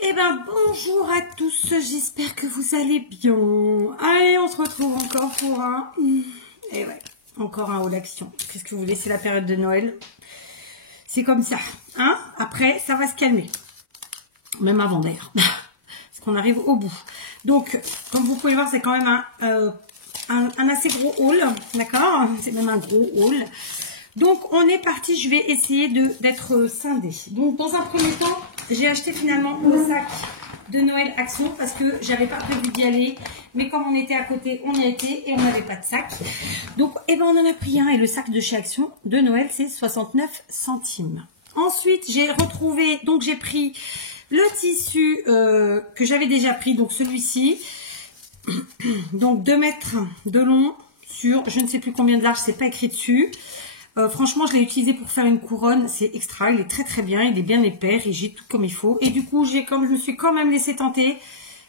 Eh ben bonjour à tous, j'espère que vous allez bien. Allez, on se retrouve encore pour un... Et ouais, encore un haul d'action. Qu'est-ce que vous voulez, c'est la période de Noël. C'est comme ça, hein. Après, ça va se calmer. Même avant d'ailleurs. Parce qu'on arrive au bout. Donc, comme vous pouvez voir, c'est quand même un assez gros haul. D'accord. C'est même un gros haul. Donc, on est parti. Je vais essayer d'être scindée. Donc, dans un premier temps, j'ai acheté finalement le sac de Noël Action parce que j'avais pas prévu d'y aller. Mais comme on était à côté, on y a été et on n'avait pas de sac. Donc, eh ben, on en a pris un. Et le sac de chez Action de Noël, c'est 69 centimes. Ensuite, j'ai retrouvé, donc j'ai pris le tissu que j'avais déjà pris, donc celui-ci. Donc 2 mètres de long sur je ne sais plus combien de large, c'est pas écrit dessus. Franchement, je l'ai utilisé pour faire une couronne, c'est extra, il est très très bien, il est bien épais, rigide, tout comme il faut. Et du coup, je me suis quand même laissé tenter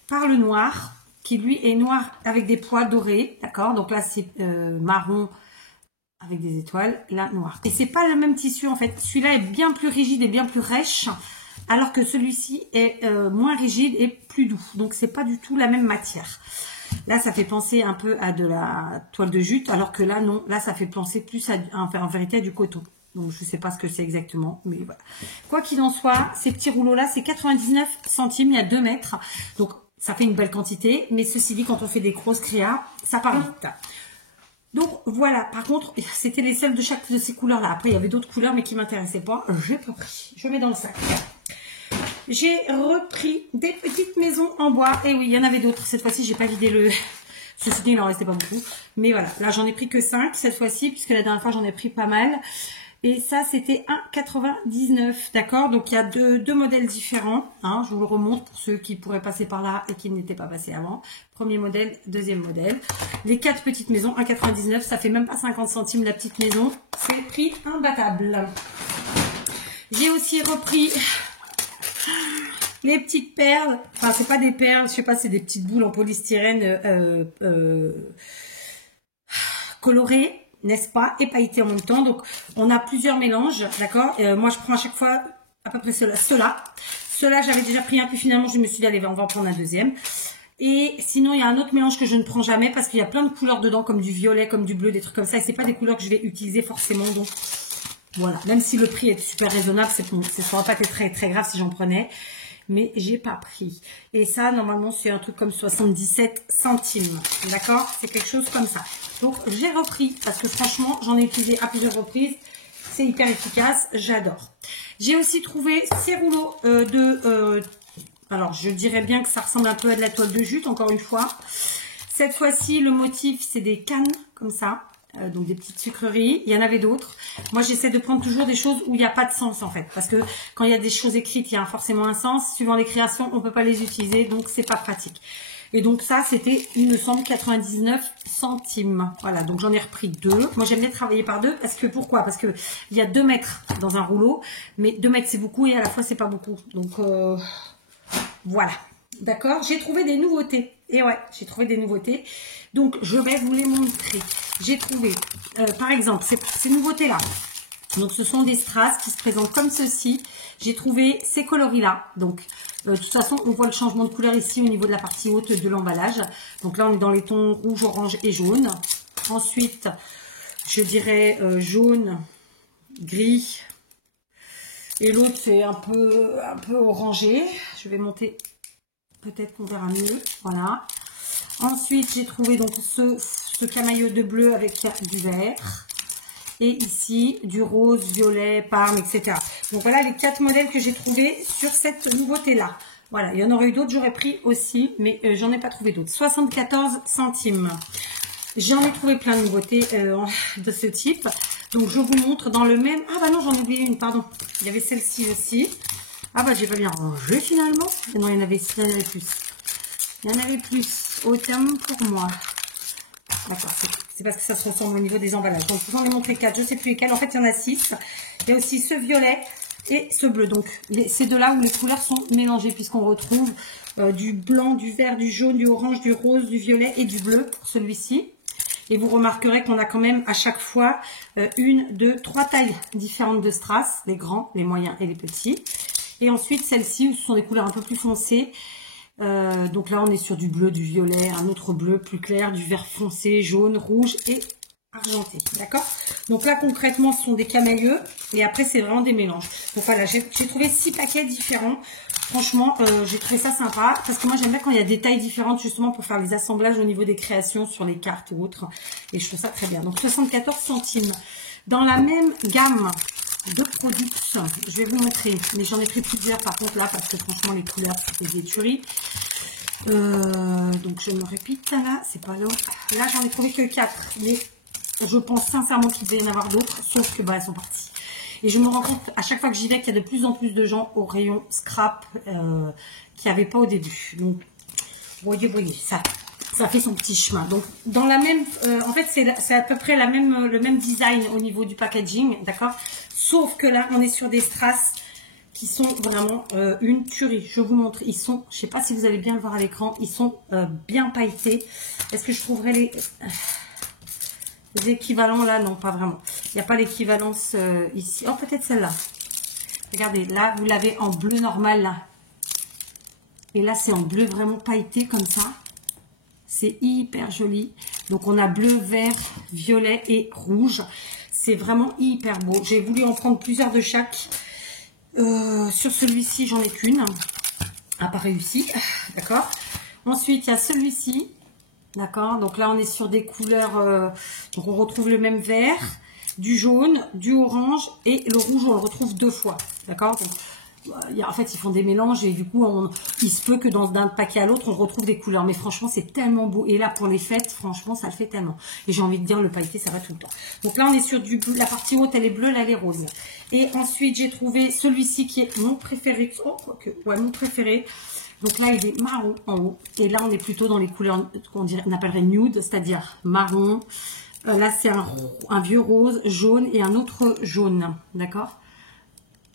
par le noir, qui lui est noir avec des pois dorés, d'accord. Donc là, c'est marron avec des étoiles, là noir. Et c'est pas le même tissu en fait. Celui-là est bien plus rigide et bien plus rêche, alors que celui-ci est moins rigide et plus doux. Donc c'est pas du tout la même matière. Là, ça fait penser un peu à de la toile de jute, alors que là, non. Là, ça fait penser plus en vérité à du coton. Donc, je ne sais pas ce que c'est exactement, mais voilà. Quoi qu'il en soit, ces petits rouleaux-là, c'est 99 centimes, il y a 2 mètres. Donc, ça fait une belle quantité. Mais ceci dit, quand on fait des grosses créas, ça part vite. Donc, voilà. Par contre, c'était les seuls de chaque de ces couleurs-là. Après, il y avait d'autres couleurs, mais qui ne m'intéressaient pas. Je n'ai pas pris. Je mets dans le sac. J'ai repris des petites maisons en bois. Et oui, il y en avait d'autres. Cette fois-ci, j'ai pas vidé le... Ceci dit, il n'en restait pas beaucoup. Mais voilà, là, j'en ai pris que 5 cette fois-ci, puisque la dernière fois, j'en ai pris pas mal. Et ça, c'était 1,99. D'accord. Donc, il y a deux modèles différents. Hein, je vous le remonte pour ceux qui pourraient passer par là et qui n'étaient pas passés avant. Premier modèle, deuxième modèle. Les 4 petites maisons, 1,99. Ça fait même pas 50 centimes la petite maison. C'est prix imbattable. J'ai aussi repris... les petites perles, enfin c'est pas des perles, je sais pas, c'est des petites boules en polystyrène colorées, n'est-ce pas, et pailletées en même temps. Donc on a plusieurs mélanges, d'accord. Moi je prends à chaque fois à peu près cela j'avais déjà pris un, puis finalement je me suis dit allez on va en prendre un deuxième. Et sinon il y a un autre mélange que je ne prends jamais parce qu'il y a plein de couleurs dedans, comme du violet, comme du bleu, des trucs comme ça, et c'est pas des couleurs que je vais utiliser forcément. Donc voilà, même si le prix est super raisonnable, ça n'aurait pas été très très grave si j'en prenais. Mais j'ai pas pris. Et ça, normalement, c'est un truc comme 77 centimes. D'accord? C'est quelque chose comme ça. Donc, j'ai repris parce que franchement, j'en ai utilisé à plusieurs reprises. C'est hyper efficace. J'adore. J'ai aussi trouvé ces rouleaux alors, je dirais bien que ça ressemble un peu à de la toile de jute, encore une fois. Cette fois-ci, le motif, c'est des cannes comme ça. Donc des petites sucreries, il y en avait d'autres. Moi j'essaie de prendre toujours des choses où il n'y a pas de sens en fait, parce que quand il y a des choses écrites, il y a forcément un sens. Suivant les créations, on ne peut pas les utiliser, donc c'est pas pratique. Et donc ça c'était, il me semble, 99 centimes. Voilà, donc j'en ai repris 2. Moi j'aime bien travailler par 2 parce que pourquoi? Parce que il y a 2 mètres dans un rouleau, mais 2 mètres c'est beaucoup et à la fois c'est pas beaucoup. Donc voilà. D'accord, j'ai trouvé des nouveautés. Et ouais, j'ai trouvé des nouveautés. Donc, je vais vous les montrer. J'ai trouvé, par exemple, ces nouveautés-là. Donc, ce sont des strass qui se présentent comme ceci. J'ai trouvé ces coloris-là. Donc, de toute façon, on voit le changement de couleur ici au niveau de la partie haute de l'emballage. Donc là, on est dans les tons rouge, orange et jaune. Ensuite, je dirais jaune, gris. Et l'autre, c'est un peu orangé. Je vais monter... Peut-être qu'on verra mieux. Voilà. Ensuite, j'ai trouvé donc ce camailleux de bleu avec du vert. Et ici, du rose, violet, parme, etc. Donc voilà les 4 modèles que j'ai trouvés sur cette nouveauté-là. Voilà, il y en aurait eu d'autres, j'aurais pris aussi, mais j'en ai pas trouvé d'autres. 74 centimes. J'en ai trouvé plein de nouveautés de ce type. Donc je vous montre dans le même... Ah bah non, j'en ai oublié une, pardon. Il y avait celle-ci aussi. Ah bah j'ai pas bien rangé finalement. Non, il y en avait plus. Il y en avait plus. Autant pour moi. D'accord, c'est parce que ça se ressemble au niveau des emballages. Donc je vous en ai montré 4, je sais plus lesquels. En fait, il y en a 6. Il y a aussi ce violet et ce bleu. Donc c'est de là où les couleurs sont mélangées, puisqu'on retrouve du blanc, du vert, du jaune, du orange, du rose, du violet et du bleu pour celui-ci. Et vous remarquerez qu'on a quand même à chaque fois 1, 2, 3 tailles différentes de strass, les grands, les moyens et les petits. Et ensuite, celles-ci, ce sont des couleurs un peu plus foncées. Donc là, on est sur du bleu, du violet, un autre bleu plus clair, du vert foncé, jaune, rouge et argenté. D'accord? Donc là, concrètement, ce sont des camailleux. Et après, c'est vraiment des mélanges. Donc voilà, j'ai trouvé 6 paquets différents. Franchement, j'ai trouvé ça sympa. Parce que moi, j'aime bien quand il y a des tailles différentes, justement, pour faire les assemblages au niveau des créations sur les cartes ou autres. Et je trouve ça très bien. Donc 74 centimes. Dans la même gamme de produits, je vais vous montrer. Mais j'en ai pris plusieurs, par contre, là, parce que franchement, les couleurs, c'était des tueries. Donc je me répète, là, c'est pas là. Là, j'en ai trouvé que 4. Mais je pense sincèrement qu'il devait y en avoir d'autres, sauf que bah, elles sont parties. Et je me rends compte à chaque fois que j'y vais qu'il y a de plus en plus de gens au rayon scrap qu'il n'y avait pas au début. Donc, voyez, ça fait son petit chemin. Donc, dans la même, en fait, c'est à peu près le même design au niveau du packaging, d'accord? Sauf que là, on est sur des strass qui sont vraiment une tuerie. Je vous montre. Ils sont, je sais pas si vous allez bien le voir à l'écran, ils sont bien pailletés. Est-ce que je trouverai les équivalents là? Non, pas vraiment. Il n'y a pas l'équivalence ici. Oh, peut-être celle-là. Regardez, là, vous l'avez en bleu normal, là. Et là, c'est en bleu vraiment pailleté, comme ça. C'est hyper joli. Donc, on a bleu, vert, violet et rouge. C'est vraiment hyper beau. J'ai voulu en prendre plusieurs de chaque. Sur celui-ci, j'en ai qu'une. Ah, pas réussi. D'accord. Ensuite, il y a celui-ci. D'accord, donc là on est sur des couleurs, donc on retrouve le même vert, du jaune, du orange et le rouge on le retrouve 2 fois. D'accord, en fait ils font des mélanges et du coup il se peut que d'un paquet à l'autre on retrouve des couleurs. Mais franchement c'est tellement beau et là pour les fêtes franchement ça le fait tellement. Et j'ai envie de dire le pailleté ça va tout le temps. Donc là on est sur du bleu, la partie haute elle est bleue, là elle est rose. Et ensuite j'ai trouvé celui-ci qui est mon préféré, ouais mon préféré. Donc là, il est marron en haut. Et là, on est plutôt dans les couleurs qu'on appellerait nude, c'est-à-dire marron. Là, c'est un vieux rose, jaune et un autre jaune. D'accord?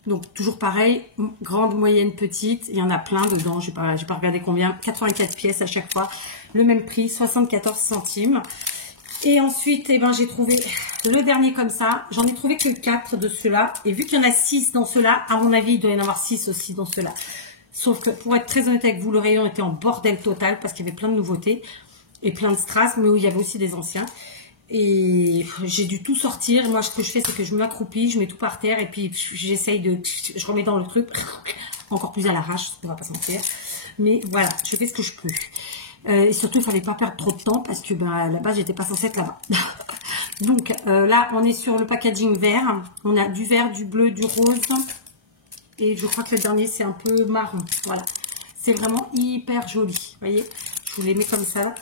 Donc, toujours pareil, grande, moyenne, petite. Il y en a plein dedans. Je n'ai pas regardé combien. 84 pièces à chaque fois. Le même prix, 74 centimes. Et ensuite, eh ben, j'ai trouvé le dernier comme ça. J'en ai trouvé que 4 de ceux-là. Et vu qu'il y en a 6 dans ceux-là, à mon avis, il doit y en avoir 6 aussi dans ceux-là. Sauf que pour être très honnête avec vous, le rayon était en bordel total parce qu'il y avait plein de nouveautés et plein de strass, mais où il y avait aussi des anciens. Et j'ai dû tout sortir. Moi, ce que je fais, c'est que je m'accroupis, je mets tout par terre et puis j'essaye je remets dans le truc encore plus à l'arrache, on va pas se mentir. Mais voilà, je fais ce que je peux. Et surtout, il fallait pas perdre trop de temps parce que à la base, j'étais pas censée être là-bas. Donc là, on est sur le packaging vert. On a du vert, du bleu, du rose. Et je crois que le dernier, c'est un peu marron. Voilà. C'est vraiment hyper joli. Vous voyez, je vous les mets comme ça.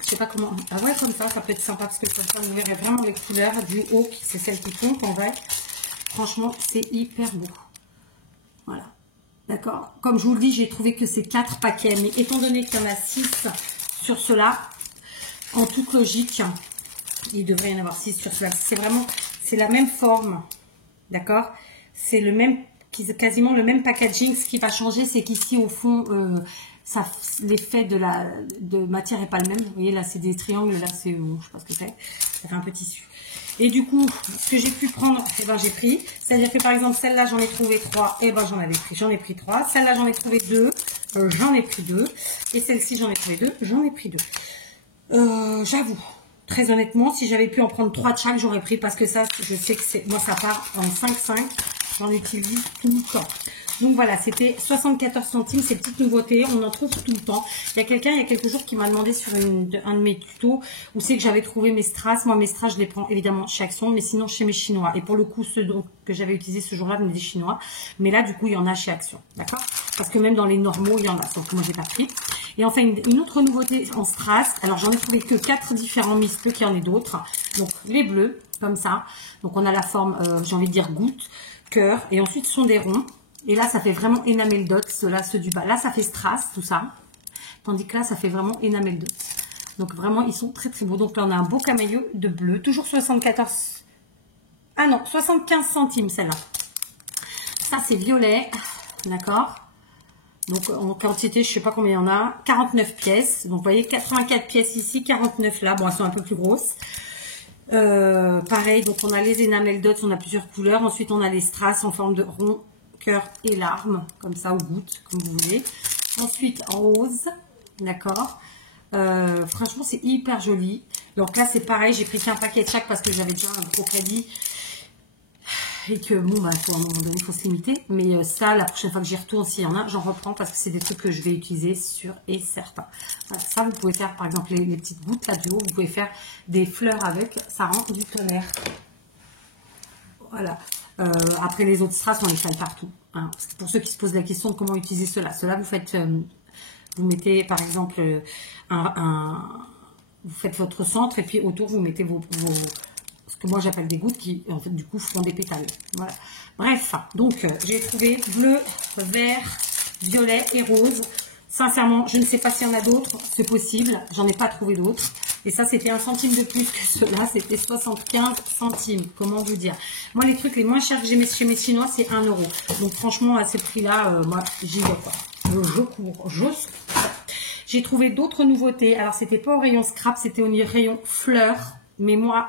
Je sais pas comment. Ah ouais, comme ça peut être sympa parce que comme ça, vous verrez vraiment les couleurs du haut. C'est celle qui compte en vrai. Franchement, c'est hyper beau. Voilà. D'accord. Comme je vous le dis, j'ai trouvé que c'est 4 paquets. Mais étant donné qu'il y en a 6 sur cela, en toute logique, il devrait y en avoir 6 sur cela. C'est vraiment, c'est la même forme. D'accord. C'est le même, quasiment le même packaging. Ce qui va changer, c'est qu'ici, au fond, l'effet de matière n'est pas le même. Vous voyez, là, c'est des triangles. Là, c'est, bon, je sais pas ce que c'est. Ça fait un peu tissu. Et du coup, ce que j'ai pu prendre, eh ben, j'ai pris. C'est-à-dire que, par exemple, celle-là, j'en ai trouvé 3. Eh ben, j'en ai pris 3. Celle-là, j'en ai trouvé 2. J'en ai pris 2. Et celle-ci, j'en ai trouvé 2. J'en ai pris 2. J'avoue. Très honnêtement, si j'avais pu en prendre 3 de chaque, j'aurais pris. Parce que ça, je sais que c'est, moi, ça part en 5,5. J'en utilise tout le temps. Donc voilà, c'était 74 centimes, ces petites nouveautés, on en trouve tout le temps. Il y a quelqu'un, il y a quelques jours, qui m'a demandé sur un de mes tutos où c'est que j'avais trouvé mes strass. Moi, mes strass, je les prends évidemment chez Action, mais sinon chez mes Chinois. Et pour le coup, ceux que j'avais utilisés ce jour-là venaient des Chinois. Mais là, du coup, il y en a chez Action, d'accord? Parce que même dans les normaux, il y en a, donc moi, j'ai pas pris. Et enfin, une autre nouveauté en strass, alors j'en ai trouvé que 4 différents, mais il se peut qu'il y en ait d'autres. Donc, les bleus, comme ça. Donc, on a la forme, j'ai envie de dire goutte, cœur, et ensuite, ce sont des ronds. Et là, ça fait vraiment enamel dots, ceux-là, ceux du bas. Là, ça fait strass, tout ça. Tandis que là, ça fait vraiment enamel dots. Donc, vraiment, ils sont très, très beaux. Donc là, on a un beau camailleux de bleu. Toujours 74... Ah non, 75 centimes, celle-là. Ça, c'est violet. D'accord. Donc, en quantité, je sais pas combien il y en a. 49 pièces. Donc, vous voyez, 84 pièces ici, 49 là. Bon, elles sont un peu plus grosses. Pareil, donc on a les enamel dots, on a plusieurs couleurs. Ensuite, on a les strass en forme de rond. cœur et larmes, comme ça, ou gouttes, comme vous voulez. Ensuite, rose, d'accord. Franchement, c'est hyper joli. Donc là, c'est pareil, j'ai pris qu'un paquet de chaque parce que j'avais déjà un gros caddie. Et que, bon, bah, à un moment donné, il faut se limiter. Mais ça, la prochaine fois que j'y retourne, s'il y en a, j'en reprends parce que c'est des trucs que je vais utiliser sûr et certain. Voilà, ça, vous pouvez faire, par exemple, les petites gouttes là du haut. Vous pouvez faire des fleurs avec. Ça rend du tonnerre. Voilà. Après, les autres strass, on les fait partout. Hein. Parce que pour ceux qui se posent la question de comment utiliser cela. Cela, vous faites... vous mettez, par exemple, vous faites votre centre et puis autour, vous mettez vos ce que moi j'appelle des gouttes qui, en fait, du coup, font des pétales. Voilà. Bref, donc, j'ai trouvé bleu, vert, violet et rose. Sincèrement, je ne sais pas s'il y en a d'autres. C'est possible. J'en ai pas trouvé d'autres. Et ça, c'était 1 centime de plus que cela. C'était 75 centimes. Comment vous dire? Moi, les trucs les moins chers que j'ai chez mes Chinois, c'est 1 euro. Donc, franchement, à ce prix-là, moi, j'y vais pas. Je cours. J'ai trouvé d'autres nouveautés. Alors, c'était pas au rayon scrap, c'était au rayon fleurs. Mais moi,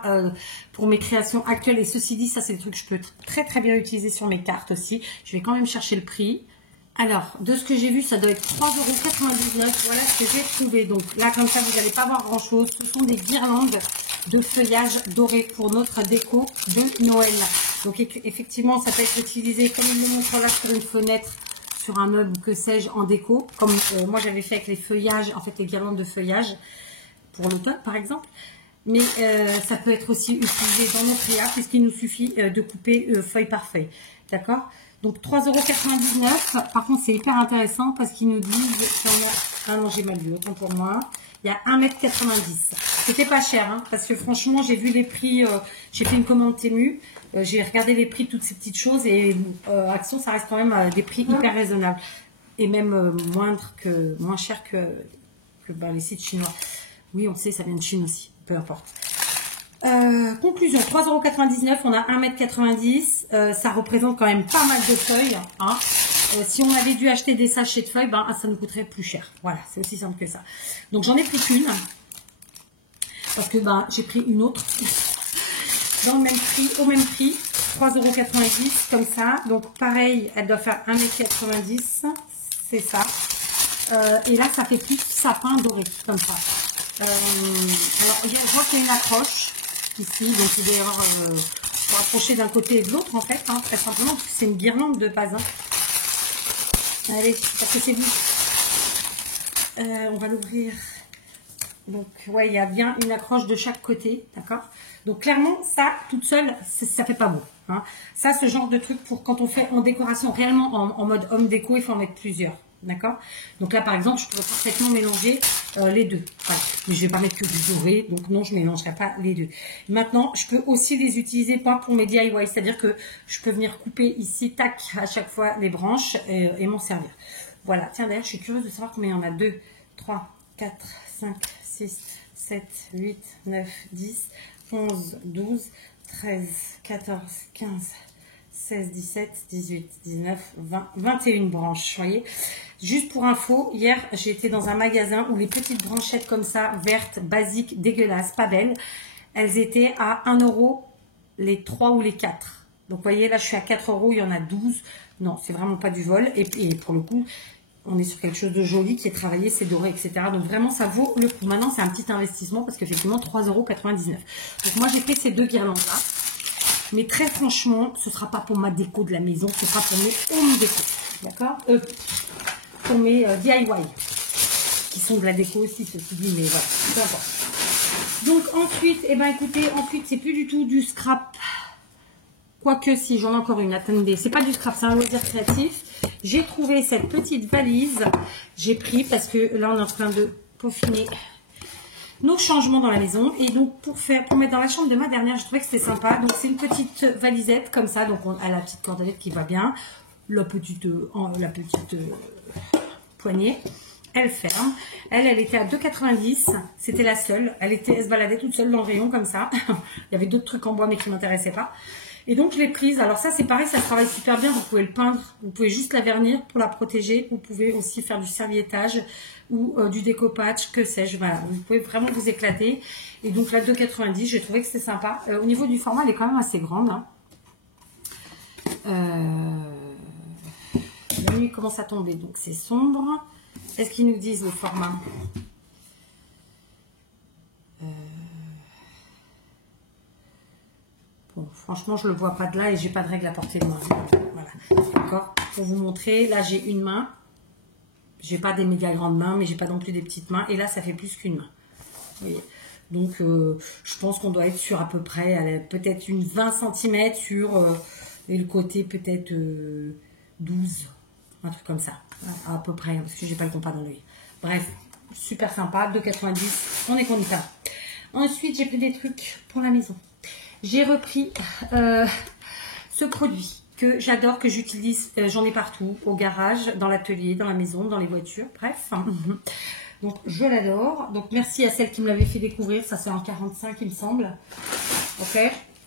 pour mes créations actuelles, et ceci dit, ça c'est des trucs que je peux très très bien utiliser sur mes cartes aussi. Je vais quand même chercher le prix. Alors, de ce que j'ai vu, ça doit être 3,99 €. Voilà ce que j'ai trouvé. Donc là, comme ça, vous n'allez pas voir grand-chose. Ce sont des guirlandes de feuillage doré pour notre déco de Noël. Donc effectivement, ça peut être utilisé, comme il le montre là, sur une fenêtre, sur un meuble, que sais-je, en déco. Comme moi, j'avais fait avec les feuillages, en fait, les guirlandes de feuillage pour l'automne, par exemple. Mais ça peut être aussi utilisé dans nos créas puisqu'il nous suffit de couper feuille par feuille. D'accord? Donc 3,99 €. Par contre, c'est hyper intéressant parce qu'ils nous disent... Ah non, j'ai mal vu, autant pour moi. Il y a 1,90 m. C'était pas cher, hein, parce que franchement, j'ai vu les prix... j'ai fait une commande Temu. J'ai regardé les prix de toutes ces petites choses et Action, ça reste quand même des prix hyper raisonnables. Et même moins cher que les sites chinois. Oui, on sait, ça vient de Chine aussi. Peu importe. Conclusion, 3,99 €, on a 1,90 m. Ça représente quand même pas mal de feuilles. Hein. Si on avait dû acheter des sachets de feuilles, ça nous coûterait plus cher. Voilà, c'est aussi simple que ça. Donc j'en ai pris qu'une. Parce que j'ai pris une autre. Dans le même prix, au même prix. 3,90 € comme ça. Donc pareil, elle doit faire 1,90 m. C'est ça. Et là, ça fait plus sapin doré, comme ça. Alors, je vois qu'il y a une accroche ici, donc il doit y avoir pour accrocher d'un côté et de l'autre en fait, hein, très simplement, parce que c'est une guirlande de base. Hein. Allez, parce que c'est vous. On va l'ouvrir. Donc, ouais, il y a bien une accroche de chaque côté, d'accord? Donc, clairement, ça, toute seule, ça fait pas beau. Hein. Ça, ce genre de truc, pour quand on fait en décoration, réellement en mode homme déco, il faut en mettre plusieurs. D'accord? Donc là, par exemple, je pourrais parfaitement mélanger les deux. Voilà. Mais je vais pas mettre que du doré, donc non, je ne mélangerai pas les deux. Maintenant, je peux aussi les utiliser pour mes DIY, c'est-à-dire que je peux venir couper ici, tac, à chaque fois les branches et m'en servir. Voilà. Tiens, d'ailleurs, je suis curieuse de savoir combien il y en a. 2, 3, 4, 5, 6, 7, 8, 9, 10, 11, 12, 13, 14, 15, 16, 17, 18, 19, 20, 21 branches, vous voyez. Juste pour info, hier, j'ai été dans un magasin où les petites branchettes comme ça, vertes, basiques, dégueulasses, pas belles, elles étaient à 1 € les 3 ou les 4. Donc, vous voyez, là, je suis à 4 €, il y en a 12. Non, c'est vraiment pas du vol. Et pour le coup, on est sur quelque chose de joli qui est travaillé, c'est doré, etc. Donc, vraiment, ça vaut le coup. Maintenant, c'est un petit investissement parce qu'effectivement, 3,99 €. Donc, moi, j'ai fait ces deux guirlandes-là. Mais très franchement, ce ne sera pas pour ma déco de la maison, ce sera pour mes home déco. D'accord? Pour mes DIY. Qui sont de la déco aussi, ceci dit, mais voilà, peu importe. Donc ensuite, écoutez, ensuite, c'est plus du tout du scrap. Quoique, si, j'en ai encore une, attendez. C'est pas du scrap, c'est un loisir créatif. J'ai trouvé cette petite valise. J'ai pris parce que là, on est en train de peaufiner nos changements dans la maison. Et donc, pour mettre dans la chambre de ma dernière, je trouvais que c'était sympa. Donc, c'est une petite valisette comme ça. Donc, on a la petite cordelette qui va bien. La petite poignée. Elle ferme. Elle était à 2,90 €. C'était la seule. Elle se baladait toute seule dans le rayon comme ça. Il y avait d'autres trucs en bois, mais qui ne m'intéressaient pas. Et donc, je l'ai prise. Alors ça, c'est pareil, ça travaille super bien. Vous pouvez le peindre. Vous pouvez juste la vernir pour la protéger. Vous pouvez aussi faire du serviettage ou du découpage, que sais-je. Voilà. Vous pouvez vraiment vous éclater. Et donc, la 2,90 €, j'ai trouvé que c'était sympa. Au niveau du format, elle est quand même assez grande. Hein. nuit commence à tomber. Donc c'est sombre. Est-ce qu'ils nous disent le format? Bon, franchement, je le vois pas de là et j'ai pas de règle à portée de main. Voilà, d'accord. Pour vous montrer, là j'ai une main. J'ai pas des méga grandes mains, mais j'ai pas non plus des petites mains. Et là, ça fait plus qu'une main. Vous voyez. Donc, je pense qu'on doit être sur à peu près, peut-être une 20 cm sur, et le côté peut-être 12, un truc comme ça, à peu près, parce que j'ai pas le compas dans l'œil. Bref, super sympa, 2,90, on est content. Ensuite, j'ai pris des trucs pour la maison. J'ai repris ce produit que j'adore, que j'utilise, j'en ai partout, au garage, dans l'atelier, dans la maison, dans les voitures, bref. Donc, je l'adore. Donc, merci à celle qui me l'avait fait découvrir. Ça, c'est en 45, il me semble. Ok.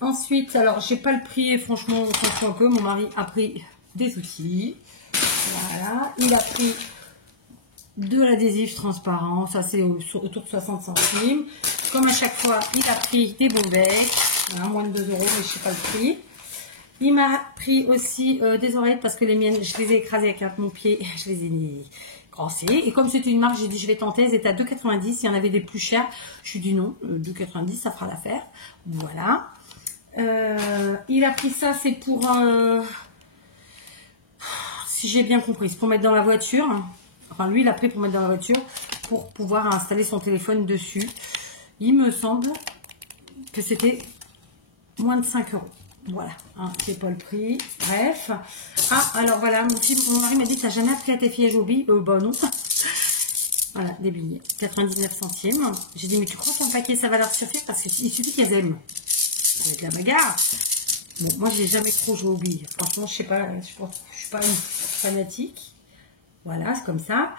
Ensuite, alors, j'ai pas le prix et franchement, on s'en fout un peu. Mon mari a pris des outils. Voilà. Il a pris de l'adhésif transparent. Ça, c'est autour de 60 centimes. Comme à chaque fois, il a pris des bons becs. Voilà, moins de 2 €, mais je sais pas le prix. Il m'a pris aussi des oreillettes parce que les miennes, je les ai écrasées avec mon pied. Je les ai grassées. Et comme c'était une marque, j'ai dit je vais tenter. Elles étaient à 2,90. Il y en avait des plus chers. Je suis dit non, 2,90, ça fera l'affaire. Voilà. Il a pris ça, c'est pour... si j'ai bien compris, c'est pour mettre dans la voiture. Enfin, lui, il a pris pour mettre dans la voiture pour pouvoir installer son téléphone dessus. Il me semble que c'était moins de 5 €. Voilà, hein, c'est pas le prix. Bref. Ah, alors voilà, mon mari m'a dit que t'as jamais appris à tes filles à jouer. Bah non. Voilà, des billets. 99 centimes. J'ai dit, mais tu crois qu'un paquet, ça va leur suffire? Parce qu'il suffit qu'elles aiment. Avec la bagarre. Bon, moi, j'ai jamais trop joué aux billes. Franchement, je sais pas, je suis pas une fanatique. Voilà, c'est comme ça.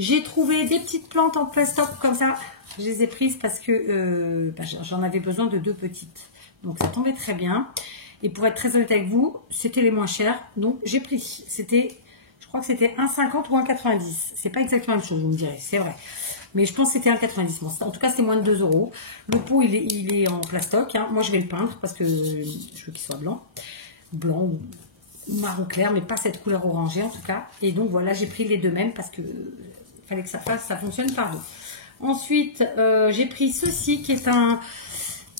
J'ai trouvé des petites plantes en plastoc comme ça. Je les ai prises parce que j'en avais besoin de 2 petites. Donc, ça tombait très bien. Et pour être très honnête avec vous, c'était les moins chers. Donc, j'ai pris. C'était, je crois que c'était 1,50 ou 1,90. C'est pas exactement la même chose, vous me direz. C'est vrai. Mais je pense que c'était 1,90. Bon, en tout cas, c'était moins de 2 €. Le pot, il est en plastoc. Hein. Moi, je vais le peindre parce que je veux qu'il soit blanc. Blanc ou marron clair, mais pas cette couleur orangée en tout cas. Et donc, voilà, j'ai pris les deux mêmes parce que fallait que ça fonctionne par deux. Ensuite, j'ai pris ceci qui est un...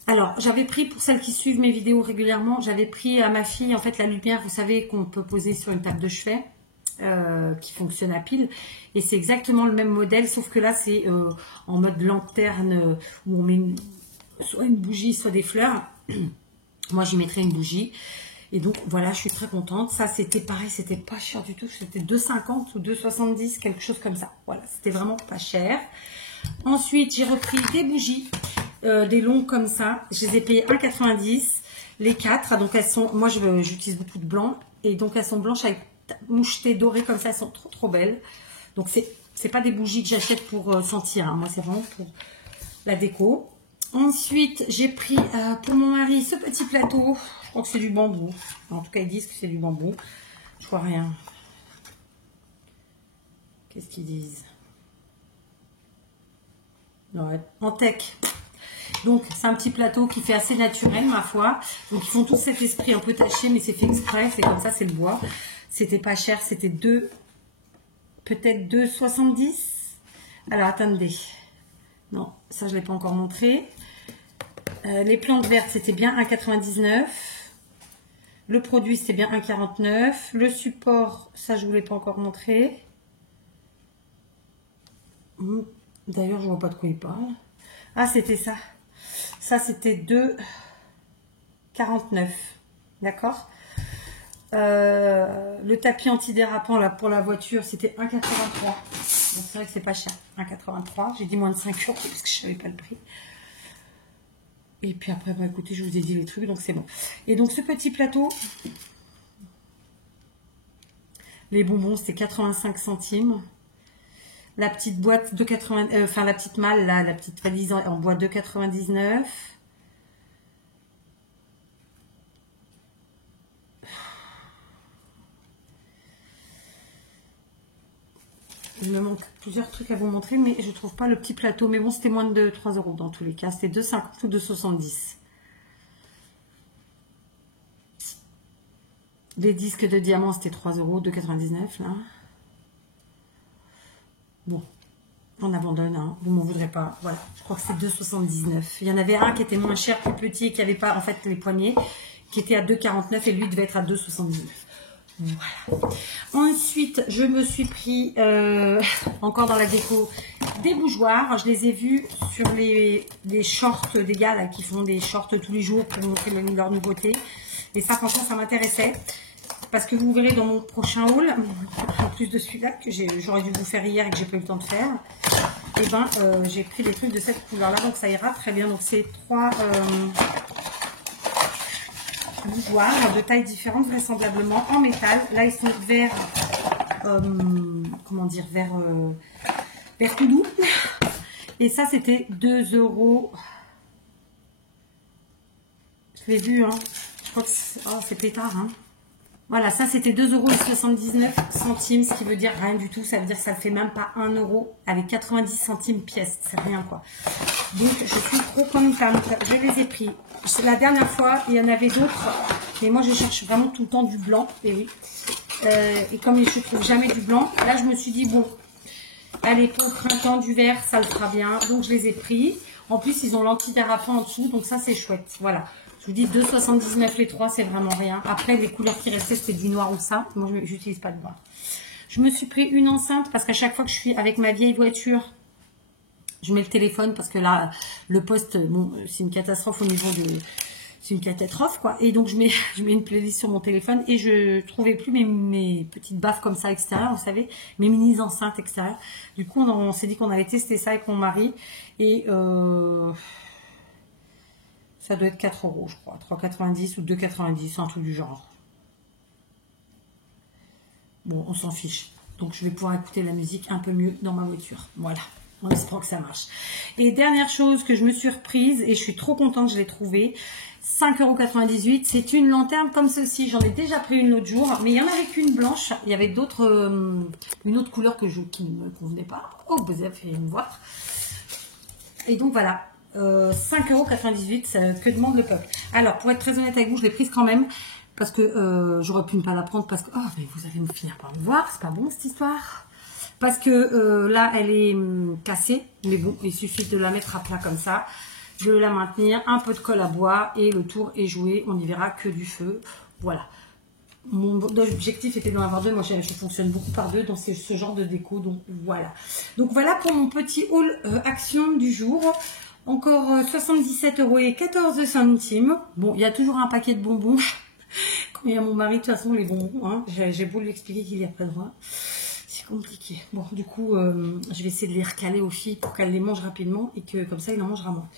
Alors, j'avais pris, pour celles qui suivent mes vidéos régulièrement, j'avais pris à ma fille, en fait, la lumière, vous savez, qu'on peut poser sur une table de chevet, qui fonctionne à pile. Et c'est exactement le même modèle, sauf que là, c'est en mode lanterne, où on met soit une bougie, soit des fleurs. Moi, j'y mettrais une bougie. Et donc, voilà, je suis très contente. Ça, c'était pareil, c'était pas cher du tout. C'était 2,50 ou 2,70, quelque chose comme ça. Voilà, c'était vraiment pas cher. Ensuite, j'ai repris des bougies. Des longs comme ça, je les ai payées 1,90 les 4, donc elles sont, moi j'utilise beaucoup de blanc et donc elles sont blanches avec mouchetées dorées comme ça, elles sont trop belles. Donc c'est pas des bougies que j'achète pour sentir, hein. Moi c'est vraiment pour la déco. Ensuite j'ai pris pour mon mari ce petit plateau, je crois que c'est du bambou, en tout cas ils disent que c'est du bambou, je vois rien. Qu'est-ce qu'ils disent? Non, en tech. Donc, c'est un petit plateau qui fait assez naturel, ma foi. Donc, ils font tout cet esprit un peu taché, mais c'est fait exprès. C'est comme ça, c'est le bois. C'était pas cher. C'était peut-être 2,70. Alors, attendez. Non, ça, je ne l'ai pas encore montré. Les plantes vertes, c'était bien 1,99. Le produit, c'était bien 1,49. Le support, ça, je ne vous l'ai pas encore montré. D'ailleurs, je ne vois pas de quoi il parle. Ah, c'était ça. Ça, c'était 2,49. D'accord. Le tapis antidérapant là pour la voiture, c'était 1,83. Donc, c'est vrai que c'est pas cher. 1,83. J'ai dit moins de 5 € parce que je savais pas le prix. Et puis après, bah, écoutez, je vous ai dit les trucs, donc c'est bon. Et donc, ce petit plateau, les bonbons, c'était 85 centimes. La petite boîte de 80, enfin la petite malle là, la petite valise en bois de 99. Il me manque plusieurs trucs à vous montrer, mais je trouve pas le petit plateau. Mais bon, c'était moins de 3 € dans tous les cas. C'était 2,50 ou 2,70. Les disques de diamant, c'était 3 €, 2,99 là. Bon, on abandonne, hein. Vous m'en voudrez pas. Voilà, je crois que c'est 2,79. Il y en avait un qui était moins cher, plus petit, qui avait pas en fait les poignets, qui était à 2,49 et lui devait être à 2,79. Voilà. Ensuite, je me suis pris, encore dans la déco, des bougeoirs. Je les ai vus sur les shorts des gars là, qui font des shorts tous les jours pour montrer leur nouveauté. Et ça, franchement, ça m'intéressait. Parce que vous verrez dans mon prochain haul, en plus de celui-là, que j'aurais dû vous faire hier et que j'ai pas eu le temps de faire, et ben j'ai pris des trucs de cette couleur-là, donc ça ira très bien. Donc c'est 3 bougeoirs de tailles différentes, vraisemblablement en métal. Là, ils sont vert, comment dire, vert tout doux. Et ça, c'était 2 €. Je l'ai vu, hein. Je crois que c'est pétard, hein. Voilà, ça c'était 2,79 €, ce qui veut dire rien du tout. Ça veut dire que ça ne fait même pas 1 € avec 90 centimes pièce. C'est rien quoi. Donc je suis trop contente. Je les ai pris. La dernière fois, il y en avait d'autres. Mais moi je cherche vraiment tout le temps du blanc. Et oui. Et comme je ne trouve jamais du blanc, là je me suis dit bon, allez pour le printemps du vert, ça le fera bien. Donc je les ai pris. En plus ils ont l'antidérapant en dessous. Donc ça c'est chouette. Voilà. Je vous dis 2,79 les 3, c'est vraiment rien. Après, les couleurs qui restaient, c'était du noir ou ça. Moi, je n'utilise pas le noir. Je me suis pris une enceinte parce qu'à chaque fois que je suis avec ma vieille voiture, je mets le téléphone parce que là, le poste, bon, c'est une catastrophe au niveau de... C'est une catastrophe, quoi. Et donc, je mets une playlist sur mon téléphone et je trouvais plus mes petites baffes comme ça extérieures, vous savez, mes mini enceintes extérieures. Du coup, on s'est dit qu'on allait tester ça avec mon mari et... ça doit être 4 €, je crois. 3,90 ou 2,90, un truc du genre. Bon, on s'en fiche. Donc, je vais pouvoir écouter la musique un peu mieux dans ma voiture. Voilà. On espère que ça marche. Et dernière chose que je me suis reprise, et je suis trop contente, je l'ai trouvée. 5,98 €. C'est une lanterne comme celle-ci. J'en ai déjà pris une l'autre jour. Mais il n'y en avait qu'une blanche. Il y avait d'autres... une autre couleur qui ne me convenait pas. Oh, vous avez fait me voir. Et donc, voilà. 5,98 €, que demande le peuple. Alors, pour être très honnête avec vous, je l'ai prise quand même, parce que j'aurais pu ne pas la prendre, parce que, oh, mais vous allez me finir par me voir, c'est pas bon cette histoire. Parce que là, elle est cassée, mais bon, il suffit de la mettre à plat comme ça, de la maintenir, un peu de colle à bois, et le tour est joué, on n'y verra que du feu. Voilà. Mon objectif était d'en avoir deux. Moi, je fonctionne beaucoup par deux dans ce genre de déco. Donc, voilà. Donc, voilà pour mon petit haul action du jour. Encore 77,14 €. Bon, il y a toujours un paquet de bonbons. Quand il y a mon mari, de toute façon, les bonbons, hein, j'ai beau lui expliquer qu'il n'y a pas droit. C'est compliqué. Bon, du coup, je vais essayer de les recaler aux filles pour qu'elles les mangent rapidement et que comme ça, il en mangera moins.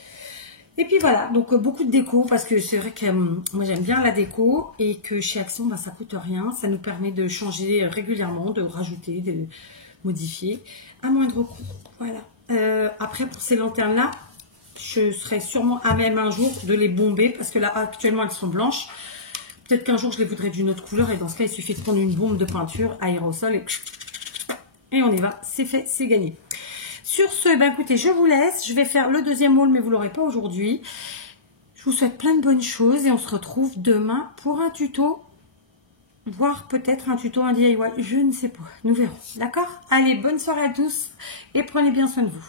Et puis voilà, donc beaucoup de déco parce que c'est vrai que moi j'aime bien la déco et que chez Action, bah, ça coûte rien. Ça nous permet de changer régulièrement, de rajouter, de modifier à moindre coût. Voilà. Après, pour ces lanternes-là, je serai sûrement à même un jour de les bomber parce que là, actuellement, elles sont blanches. Peut-être qu'un jour, je les voudrais d'une autre couleur et dans ce cas, il suffit de prendre une bombe de peinture aérosol et on y va. C'est fait, c'est gagné. Sur ce, ben écoutez, je vous laisse. Je vais faire le deuxième haul, mais vous ne l'aurez pas aujourd'hui. Je vous souhaite plein de bonnes choses et on se retrouve demain pour un tuto, voire peut-être un tuto, un DIY. Je ne sais pas. Nous verrons. D'accord? Allez, bonne soirée à tous et prenez bien soin de vous.